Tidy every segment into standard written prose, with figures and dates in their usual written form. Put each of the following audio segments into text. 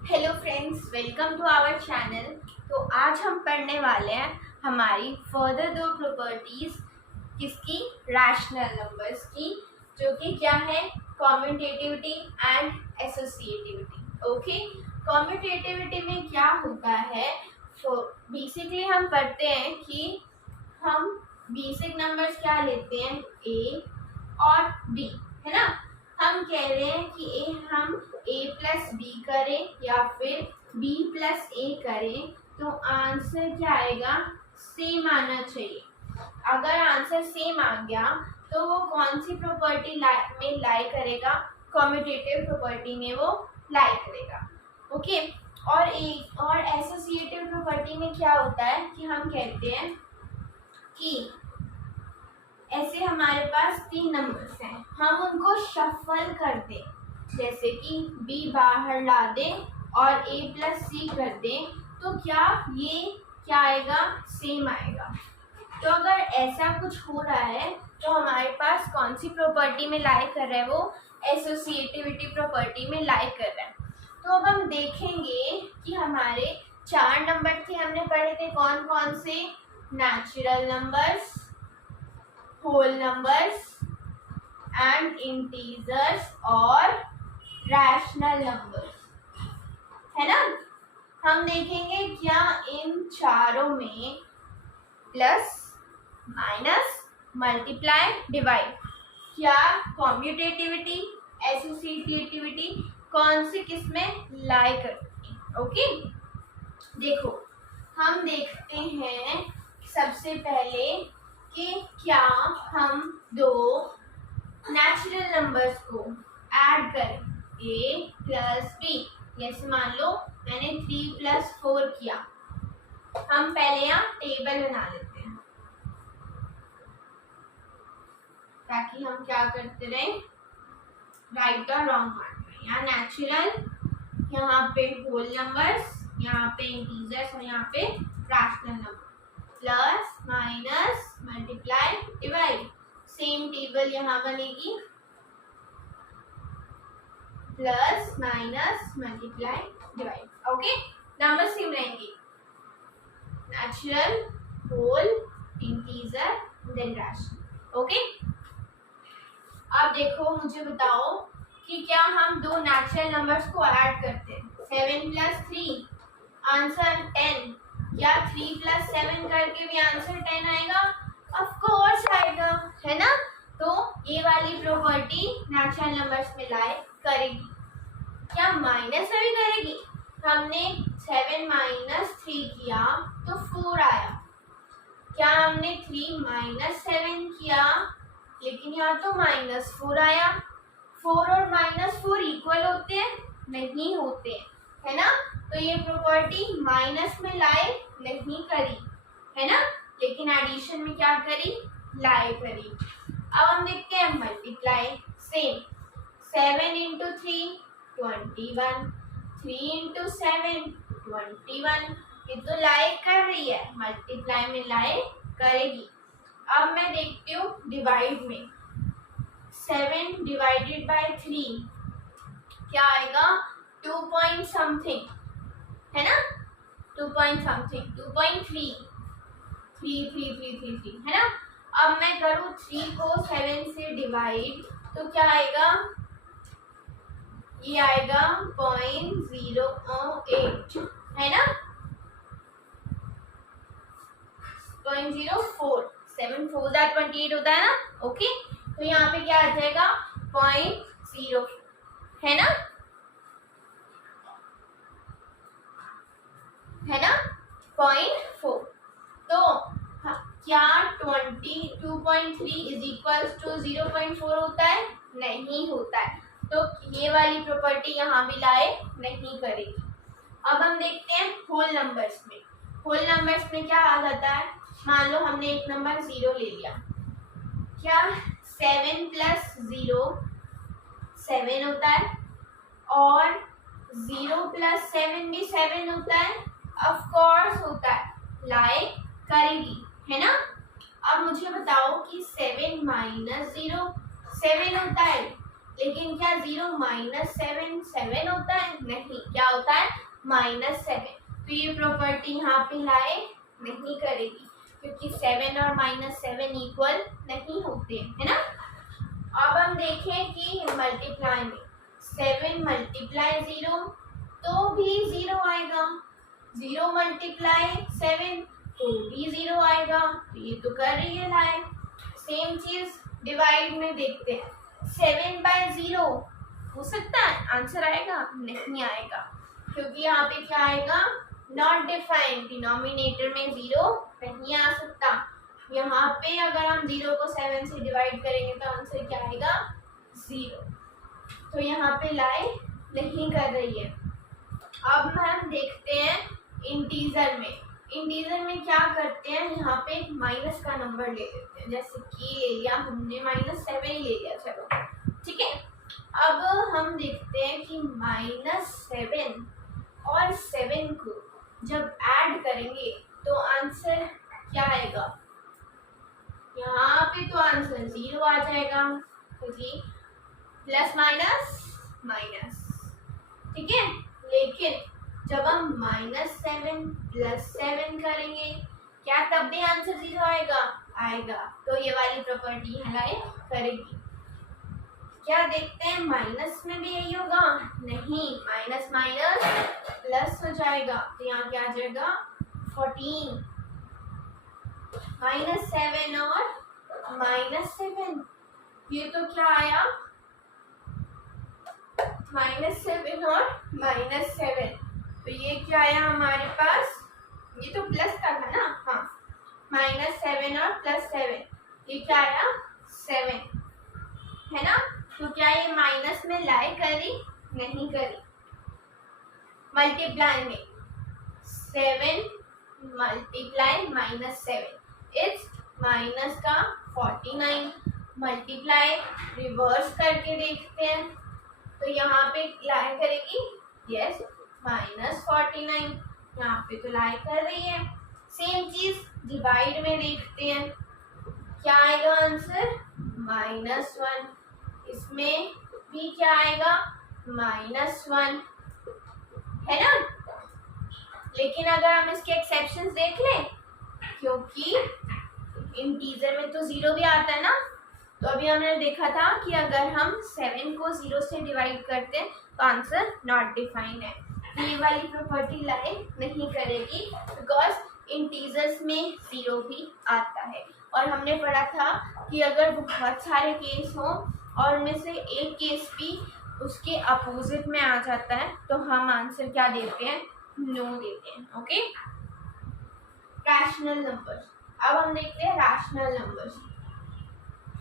Hello friends, welcome to our channel. तो आज हम पढ़ने वाले हैं हमारी फर्दर दो प्रॉपर्टीज किसकी, रैशनल नंबर्स की, जो कि क्या है, कॉम्यूटेटिविटी एंड एसोसिएटिविटी। ओके, कॉम्यूटेटिविटी में क्या होता है, बेसिकली हम पढ़ते हैं कि हम बेसिक नंबर्स क्या लेते हैं, ए और बी, है ना। हम कह रहे हैं कि हम a प्लस बी करें या फिर b प्लस ए करें, तो आंसर क्या आएगा, सेम आना चाहिए। अगर आंसर सेम आ गया तो वो कौन सी प्रॉपर्टी में लाई करेगा, कॉम्यूटेटिव प्रॉपर्टी में वो लाई करेगा। ओके, और एसोसिएटिव प्रॉपर्टी में क्या होता है कि हम कहते हैं कि ऐसे हमारे पास तीन नंबर्स हैं, हम उनको शफल कर दें, जैसे कि b बाहर ला दें और a प्लस सी कर दें, तो क्या आएगा, सेम आएगा। तो अगर ऐसा कुछ हो रहा है तो हमारे पास कौन सी प्रॉपर्टी में लाई कर रहा है, वो एसोसिएटिविटी प्रॉपर्टी में लाई कर रहा है। तो अब हम देखेंगे कि हमारे चार नंबर थे, हमने पढ़े थे कौन कौन से, natural numbers, whole numbers and integers और रैशनल नंबर्स, है ना। हम देखेंगे क्या इन चारों में प्लस माइनस मल्टीप्लाई डिवाइड, क्या कॉम्यूटेटिविटी एसोसिएटिविटी कौन सी किस में लाई करती है। ओके, देखो हम देखते हैं सबसे पहले कि क्या हम दो नेचुरल नंबर्स को ऐड करें, a प्लस बी। जैसे मान लो मैंने 3 प्लस 4 किया, हम पहले यहाँ टेबल बना लेते हैं ताकि हम क्या करते रहे, राइट और रॉन्ग मार्क करें। यहाँ नेचुरल, यहाँ पे होल नंबर्स, यहाँ पे इंटीजर्स और यहाँ पे rational number, plus minus multiply divide, same table यहाँ बनेगी, plus minus multiply divide. Okay, number same रहेंगे, natural, whole, integer, then rational. Okay, अब देखो मुझे बताओ कि क्या हम दो नेचुरल नंबर्स को ऐड करते हैं, 7 प्लस 3 आंसर 10, क्या 3 प्लस 7 करके भी आंसर 10 आएगा, ऑफ कोर्स आएगा, है ना। तो ये वाली प्रॉपर्टी नेचुरल नंबर्स में लाई करेगी। क्या माइनस में भी करेगी, हमने 7 माइनस 3 किया तो 4 आया, क्या हमने 3 माइनस 7 किया लेकिन यहाँ तो -4 आया। 4 और -4 इक्वल होते हैं, नहीं होते, है ना। तो ये प्रॉपर्टी माइनस में लाई नहीं करी, है ना, लेकिन एडिशन में क्या करी, लाई करी। अब हम देखते हैं मल्टीप्लाई, सेम 7 इंटू 3 21, 3 इंटू 7 21, ये तो लाई कर रही है, मल्टीप्लाई में लाई करेगी। अब मैं देखती हूँ डिवाइड में, 7 डिवाइडेड बाय 3 क्या आएगा, 2 पॉइंट समथिंग, है ना, 2 पॉइंट समथिंग, 2.3, 3 है ना। अब मैं करूँ 3 को 7 से डिवाइड तो क्या आएगा, ये आएगा 0.08, है ना, 0.04, 7 4 28 होता है ना। ओके, तो यहाँ पे क्या आ जाएगा, 0.0, है ना, 0.4। तो क्या 2.3 इज इक्वल्स टू 0.4 होता है, नहीं होता है। तो ये वाली प्रॉपर्टी यहाँ भी लाए नहीं करेगी। अब हम देखते हैं होल नंबर्स में, होल नंबर्स में क्या आ जाता है, मान लो हमने एक नंबर 0 ले लिया, क्या 7 प्लस 0 7 होता है, और 0 प्लस 7 भी 7 होता है, ऑफ कोर्स होता है, लाई करेगी, है ना। अब मुझे बताओ कि 7 माइनस 0 7 होता है, लेकिन क्या 0 -7 होता है? नहीं, क्या होता है? -7। तो ये प्रॉपर्टी यहाँ पे लाए नहीं करेगी, क्योंकि 7 और -7 इक्वल नहीं होते, है ना। अब हम देखें कि मल्टीप्लाई में 7 मल्टीप्लाई 0 तो भी 0 आएगा, 0 मल्टीप्लाई 7 तो भी 0 आएगा। तो ये तो कर रही है लाए। सेम चीज डिवाइड में देखते हैं, 7/0 हो सकता है आंसर आएगा? नहीं आएगा, क्योंकि यहाँ पे क्या आएगा? नॉट डिफाइंड, डिनोमिनेटर में 0 नहीं आ सकता। यहाँ पे अगर हम 0 को 7 से डिवाइड करेंगे तो आंसर क्या आएगा? 0। तो यहाँ पे लाई नहीं कर रही है। अब हम देखते हैं इंटीजर में। इंटीजर में क्या करते हैं, यहाँ पे एक माइनस का नंबर ले लेते हैं, जैसे कि ले लिया हमने -7 ही ले लिया, चलो ठीक है। अब हम देखते हैं कि -7 और 7 को जब ऐड करेंगे तो आंसर क्या आएगा? यहाँ पे तो आंसर 0 आ जाएगा, क्योंकि प्लस माइनस माइनस, ठीक है। लेकिन जब हम -7 + 7 करेंगे, क्या तब भी आंसर 0 आएगा? आएगा। तो ये वाली प्रॉपर्टी हमारे करेगी। क्या देखते हैं, माइनस में भी यही होगा? नहीं, माइनस माइनस प्लस हो जाएगा, तो यहाँ क्या आ जाएगा? 14। -7 और -7, ये तो क्या आया? -7 और -7, तो ये क्या आया हमारे पास? ये तो प्लस का था ना, हाँ, -7 और +7, ये क्या आया? 7, है ना। तो क्या ये माइनस में लाई करी? नहीं करी। मल्टीप्लाई में 7 मल्टीप्लाई -7 इट्स माइनस का 49। मल्टीप्लाई रिवर्स करके देखते हैं, तो यहाँ पे लाई करेगी, यस, -49, यहाँ पे तो लाई कर रही है। सेम चीज डिवाइड में देखते हैं, क्या आएगा आंसर? -1। इसमें भी क्या आएगा? -1, है ना। लेकिन अगर हम इसके एक्सेप्शंस देख लें, क्योंकि इंटीजर में तो 0 भी आता है ना, तो अभी हमने देखा था कि अगर हम 7 को 0 से डिवाइड करते हैं तो आंसर नॉट डिफाइंड है। तो ये वाली प्रॉपर्टी लाई नहीं करेगी, बिकॉज इंटीजर्स में 0 भी आता है। और हमने पढ़ा था कि अगर बहुत सारे केस हों और उनमें से एक केस भी उसके अपोजिट में आ जाता है तो हम आंसर क्या देते हैं? नो देते हैं। Okay, rational numbers. अब हम देखते हैं रैशनल नंबर्स।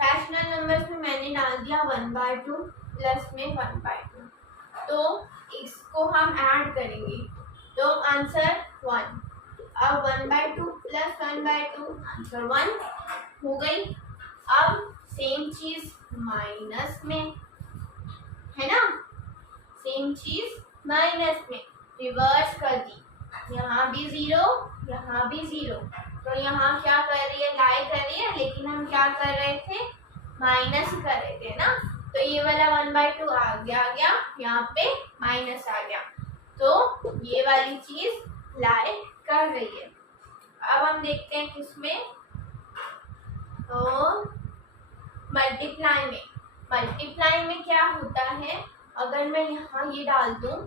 रैशनल नंबर्स में मैंने डाल दिया 1/2 प्लस में 1/2, तो इसको हम ऐड करेंगे तो आंसर 1। अब 1/2 प्लस 1/2 आंसर 1 हो गई। अब सेम चीज माइनस में, है ना, सेम चीज माइनस में रिवर्स कर दी, यहाँ भी 0, यहाँ भी 0, तो यहाँ क्या कर रही है? लाई कर रही है, लेकिन हम क्या कर रहे थे? माइनस कर रहे थे ना। तो ये वाला 1/2 आ गया, यहाँ पे माइनस आ गया, तो ये वाली चीज लाई कर रही है। अब हम देखते हैं किसमें, तो मल्टीप्लाई में। मल्टीप्लाई में क्या होता है, अगर मैं यहाँ ये डाल दूं,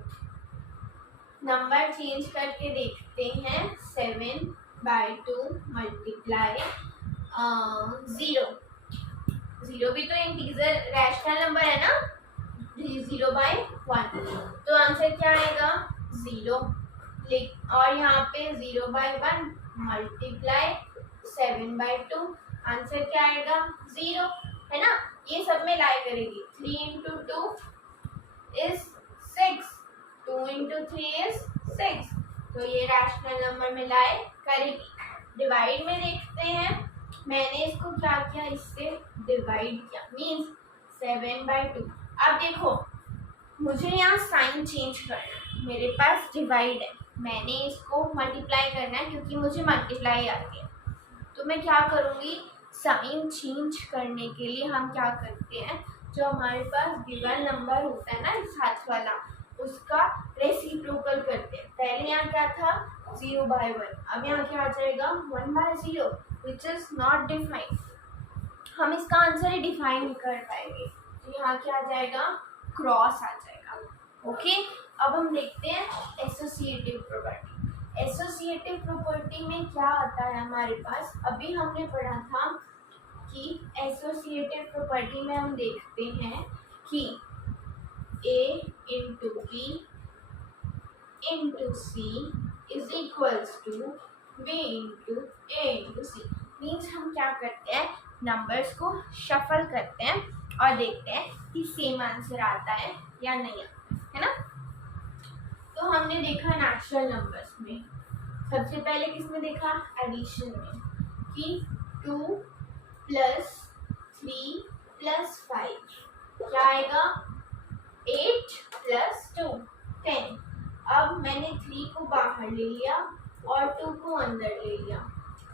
नंबर चेंज करके देखते हैं, 7/2 मल्टीप्लाई 0। 0 भी तो इंटीजर रैशनल नंबर है ना, 0/1, तो आंसर क्या आएगा? 0। और यहाँ पे 0/1 मल्टीप्लाई 7/2, आंसर क्या आएगा? 0, है ना। ये सब में लाई करेगी। 3 × 2 is 6, 2 × 3 is 6, तो ये रैशनल नंबर में लाई करेगी। डिवाइड में देखते हैं, मैंने इसको क्या किया? इससे डिवाइड किया, मीन्स 7/2। अब देखो, मुझे यहाँ साइन चेंज करना है, मेरे पास डिवाइड है, मैंने इसको मल्टीप्लाई करना है क्योंकि मुझे मल्टीप्लाई आती है। तो मैं क्या करूँगी? साइन चेंज करने के लिए हम क्या करते हैं? जो हमारे पास गिवन नंबर होता है ना इस हाथ वाला, उसका रेसिप्रोकल करते हैं। पहले यहाँ क्या था 0/1, अब यहाँ क्या आ जाएगा 1/0 विच इज नॉट डिफाइंड। हम इसका आंसर ही डिफाइन नहीं कर पाएंगे, तो यहाँ क्या आ जाएगा क्रॉस आ जाएगा। ओके, अब हम देखते हैं एसोसिएटिव प्रॉपर्टी। एसोसिएटिव प्रॉपर्टी में क्या आता है हमारे पास, अभी हमने पढ़ा था कि एसोसिएटिव प्रॉपर्टी में हम देखते हैं कि A into B into C is equals to B into A into C। Means हम क्या करते हैं नंबर्स को शफल करते हैं और देखते हैं कि सेम आंसर आता है या नहीं आता है ना। तो हमने देखा नेचुरल नंबर्स में, सबसे पहले किसमें देखा एडिशन में कि 2 + 3 + 5 क्या आएगा 8 + 2 10। अब मैंने 3 को बाहर ले लिया और 2 को अंदर ले लिया।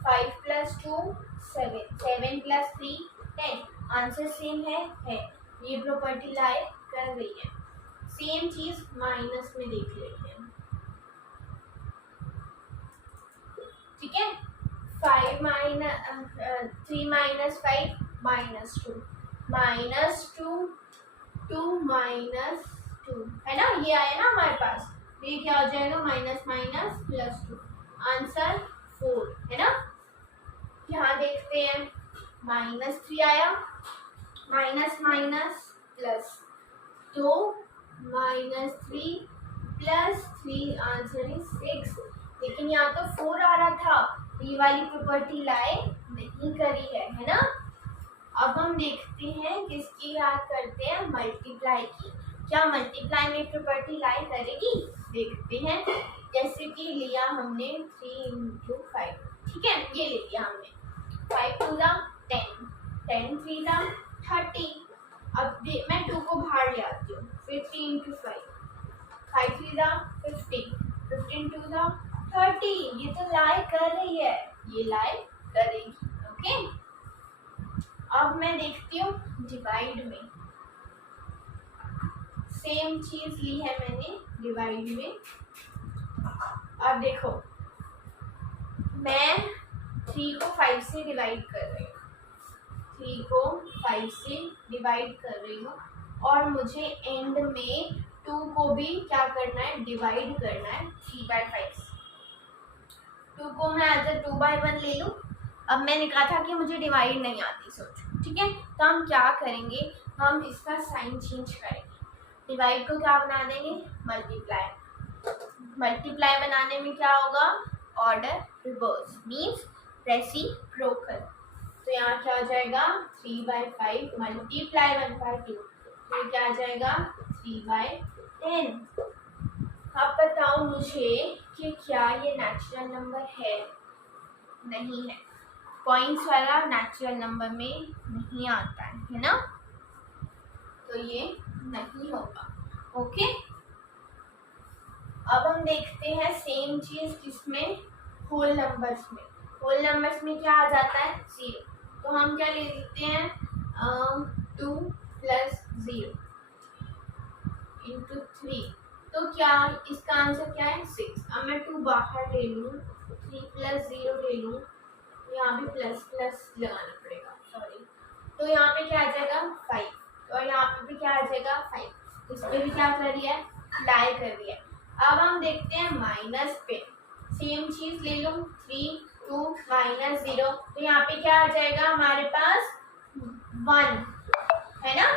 5 + 2 7, 7 + 3 10। आंसर सेम है। ये प्रॉपर्टी लाई कर रही है। सेम चीज माइनस में देख लेते हैं, ठीक है। 3 - 5 -2 -2 -2 है ना, ये आया ना हमारे पास, ये क्या हो जाएगा -−+2 आंसर 4 है ना। यहाँ देखते हैं -3 आया, minus minus plus 2 -3 + 3 answer is 6। लेकिन यहाँ तो 4 आ रहा था, ये वाली प्रॉपर्टी लाई नहीं करी है ना। अब हम देखते हैं किसकी याद करते हैं मल्टीप्लाई की। क्या मल्टीप्लाई में प्रॉपर्टी लाई करेगी, देखते हैं। जैसे कि लिया हमने 3 × 5, ठीक है, ये ले लिया हमने। 5 × 2 = 10, 10 × 3 = 30। अब मैं 2 को बाहर ले आती हूँ, फिर 3 × 5, 5 × 3 = 15, 15 × 2 = 30। ये तो लाई कर रही है, ये लाई करेगी। ओके, अब मैं देखती हूँ डिवाइड में। सेम चीज ली है मैंने डिवाइड में। अब देखो मैं 3 को 5 से डिवाइड कर रही हूँ, 3 को 5 से डिवाइड कर रही हूँ, और मुझे एंड में 2 को भी क्या करना है, डिवाइड करना है 3/5 से। 2 को मैं एज 2/1 ले लूँ। अब मैंने कहा था कि मुझे डिवाइड नहीं आती, सोचो, ठीक है। तो हम क्या करेंगे, हम इसका साइन चेंज करेंगे। डिवाइड को क्या बना देंगे, मल्टीप्लाई। मल्टीप्लाई बनाने में क्या होगा, ऑर्डर रिवर्स, मीन्स रेसिप्रोकल। तो यहाँ क्या हो जाएगा 3/5 मल्टीप्लाई 1/2, तो क्या आ जाएगा 3/10। अब बताओ मुझे कि क्या ये नेचुरल नंबर है, नहीं है। पॉइंट्स वाला नेचुरल नंबर में नहीं आता है ना, तो ये नहीं होगा। ओके, अब हम देखते हैं सेम चीज किसमें, होल नंबर्स में। होल नंबर्स में क्या आ जाता है 0, तो हम क्या ले लेते हैं 2 + 0 × 3, तो क्या इसका आंसर क्या है 6। अब मैं 2 बाहर ले लूँ, 3 + 0 ले लूँ, यहाँ भी प्लस प्लस लगाना पड़ेगा, सॉरी। तो यहाँ पे क्या आ जाएगा 5, और यहाँ पे भी क्या आ जाएगा 5। इस पे भी क्या कर रही है, लाई कर रही है। अब हम देखते हैं माइनस पे, सेम चीज ले लूँ 3 2 -0, तो यहाँ पे क्या आ जाएगा हमारे पास 1 है ना।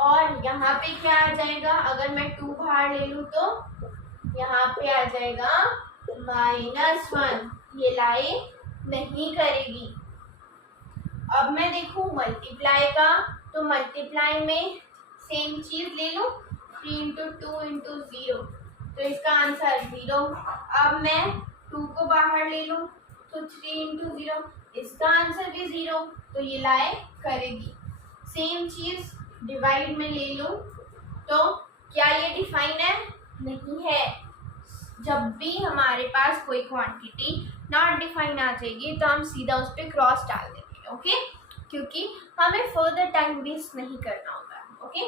और यहाँ पे क्या आ जाएगा, अगर मैं 2 बाहर ले लूँ तो यहाँ पे आ जाएगा -1, ये लाई नहीं करेगी। अब मैं देखूं मल्टीप्लाई का, तो मल्टीप्लाई में सेम चीज ले लूं 3 × 2 × 0, तो इसका आंसर 0। अब मैं 2 को बाहर ले लूं तो 3 × 0, इसका आंसर भी 0, तो ये लाई करेगी। सेम चीज डिवाइड में ले लूं तो क्या ये डिफाइन है, नहीं है। जब भी हमारे पास कोई क्वांटिटी नॉट डिफाइन आ जाएगी तो हम सीधा उस पर क्रॉस डाल देंगे। ओके, क्योंकि हमें फर्दर टाइम वेस्ट नहीं करना होगा, ओके,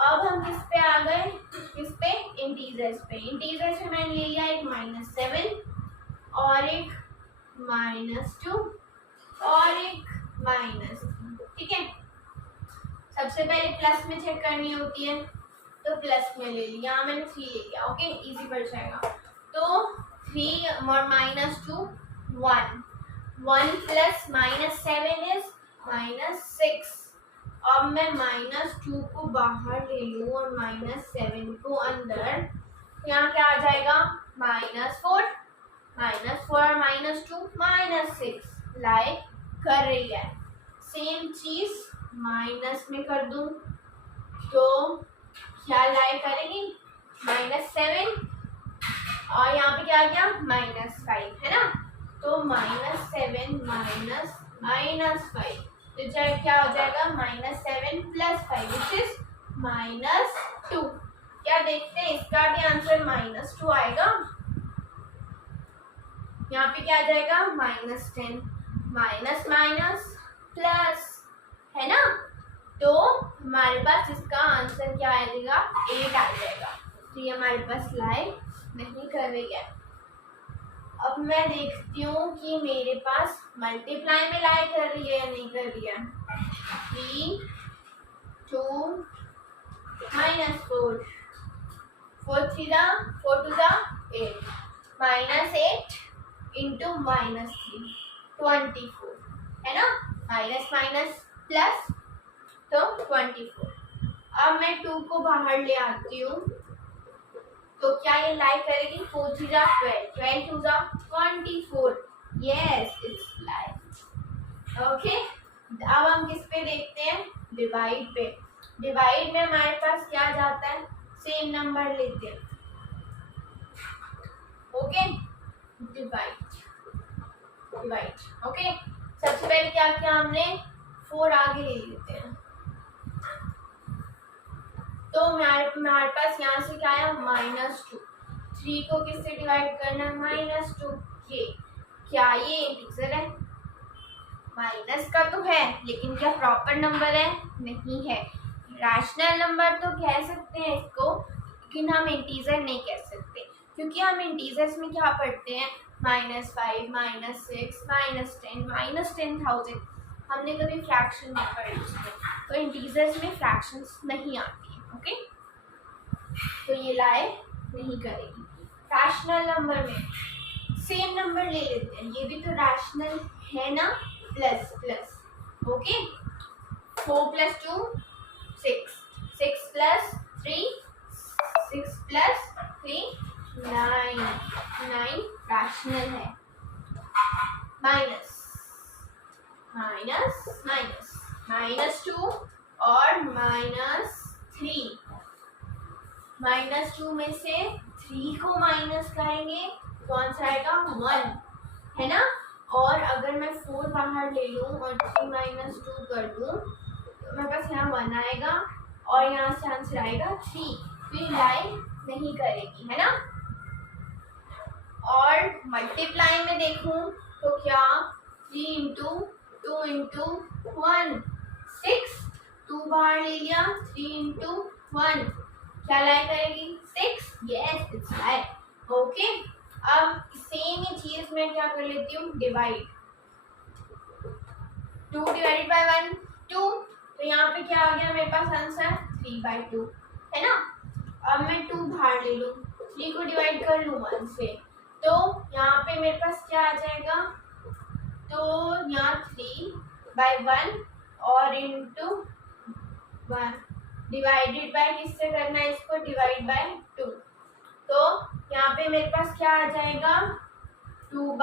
अब हम किस पे आ गए, किस पे, इंटीजर्स पे। इंटीजर्स में मैंने ले लिया एक -7 और एक -2 और एक -3, ठीक है। सबसे पहले प्लस में चेक करनी होती है, तो प्लस में ले लिया, यहाँ मैंने 3 ले लिया, ओके, इजी पड़ जाएगा। तो 3 और -2 1, 1 प्लस -7 इज -6। अब मैं -2 को बाहर ले लूँ और -7 को अंदर, तो यहाँ क्या आ जाएगा, -4, -4 और -2 -6 लाई कर रही है। सेम चीज माइनस में कर दूं तो क्या लाई करेगी, -7 और यहाँ पे क्या आ गया, -5, है ना। तो -7 -5, तो चाहे क्या हो जाएगा, -7 + 5 विच इज -2। क्या देखते हैं, इसका भी आंसर -2 आएगा। यहाँ पे क्या आ जाएगा, -10 माइनस माइनस प्लस, है ना। तो हमारे पास इसका आंसर क्या आएगा, 8 आ जाएगा। तो ये हमारे पास लाई नहीं कर रही है। अब मैं देखती हूँ कि मेरे पास मल्टीप्लाई में लाई कर रही है या नहीं कर रही है। 3 2 -4, 4 3 4 2 8, -8 इंटू -3 24, है ना। माइनस माइनस प्लस तो 24। अब मैं 2 को बाहर ले आती हूँ, तो क्या ये लाई करेगी, 4 3 12, 12 2 24, यस इट्स लाई, ओके। अब हम किस पे देखते हैं, डिवाइड पे। डिवाइड में हमारे पास क्या जाता है, सेम नंबर लेते हैं, ओके। Divide, okay. सबसे पहले क्या किया हमने, 4 आगे ले लेते हैं, तो हमारे पास यहाँ से क्या आया, -2। 3 को किससे डिवाइड करना है, -2। ये क्या, ये इंटीजर है, माइनस का तो है, लेकिन क्या प्रॉपर नंबर है, नहीं है। रैशनल नंबर तो कह सकते हैं इसको, लेकिन हम इंटीजर नहीं कह सकते, क्योंकि हम इंटीजर्स में क्या पढ़ते हैं, -5 -6 -10 10,000। हमने कभी फ्रैक्शन नहीं पढ़ी उसमें, तो इंटीजर्स में फ्रैक्शंस नहीं आती है, ओके। तो ये लाई नहीं करेगी। रैशनल नंबर में सेम नंबर ले लेते हैं, ये भी तो रैशनल है ना, प्लस प्लस, ओके। 4 + 2 6, 6 + 3 6 + 3 9, 9 रैशनल है। माइनस माइनस माइनस -2 और -3, -2 में से 3 को माइनस करेंगे, कौन सा आएगा, 1, है ना। और अगर मैं 4 बाहर ले लूँ और 3 - 2 कर दूँ, तो मेरे पास यहाँ 1 आएगा और यहाँ से आंसर आएगा 3। फिर लाई नहीं करेगी, है ना। और मल्टीप्लाई में देखूं तो क्या, 3 × 2 × 1 6, 2 बाहर ले लिया, 3 × 1 क्या लाई करेगी, 6, यस इट्स लाई, ओके। अब सेम ही चीज मैं क्या कर लेती हूँ, डिवाइड। 2 ÷ 1 2, तो यहाँ पे क्या आ गया मेरे पास आंसर, 3/2, है ना। अब मैं 2 बाहर ले लूँ, 3 को डिवाइड कर लूँ 1 से, तो यहाँ पे मेरे पास क्या आ जाएगा, तो यहाँ 3/1 और इंटू 1 डिवाइडेड बाय, किससे करना है इसको, डिवाइड बाय 2। तो यहाँ पे मेरे पास क्या आ जाएगा, 2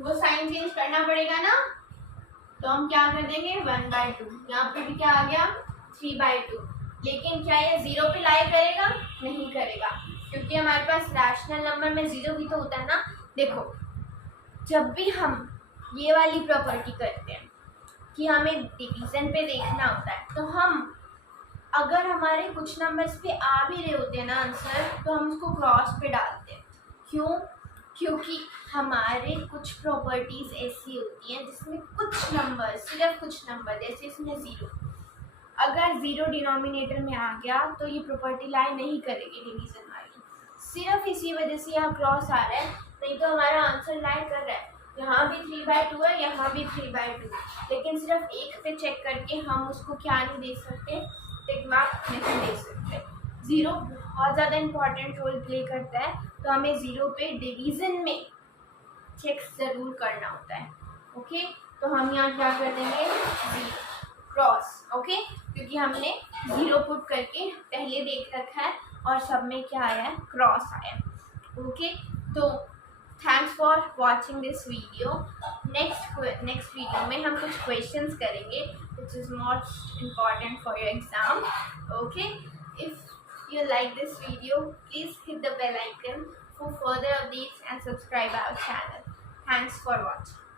वो साइन चेंज करना पड़ेगा ना, तो हम क्या कर देंगे, 1/2। यहाँ पे भी क्या आ गया, 3/2। लेकिन क्या ये 0 पे लाई करेगा, नहीं करेगा, क्योंकि हमारे पास रैशनल नंबर में 0 भी तो होता है ना। देखो, जब भी हम ये वाली प्रॉपर्टी करते हैं कि हमें डिवीजन पे देखना होता है, तो हम अगर हमारे कुछ नंबर्स पे आ भी रहे होते हैं ना आंसर, तो हम उसको क्रॉस पे डालते हैं। क्यों, क्योंकि हमारे कुछ प्रॉपर्टीज़ ऐसी होती हैं जिसमें कुछ नंबर, सिर्फ कुछ नंबर, जैसे इसमें 0, अगर 0 डिनोमिनेटर में आ गया तो ये प्रॉपर्टी लाई नहीं करेगी डिवीज़न वाली। सिर्फ इसी वजह से यहाँ क्रॉस आ रहा है, नहीं तो हमारा आंसर लाई कर रहा है। यहाँ भी 3/2 है, यहाँ भी 3/2, लेकिन सिर्फ एक पे चेक करके हम उसको क्या नहीं दे सकते, टिक मार्क नहीं दे सकते। 0 बहुत ज़्यादा इम्पॉर्टेंट रोल प्ले करता है, तो हमें 0 पे डिवीज़न में चेक ज़रूर करना होता है। ओके, तो हम यहाँ क्या कर देंगे, 0 क्रॉस। ओके, क्योंकि हमने 0 पुट करके पहले देख रखा है और सब में क्या आया है, क्रॉस आया है। ओके, तो thanks for watching this video. Next video में हम कुछ क्वेश्चंस करेंगे which is most important for your exam. Okay, if you like this video, please hit the bell icon for further updates and subscribe our channel. Thanks for watching.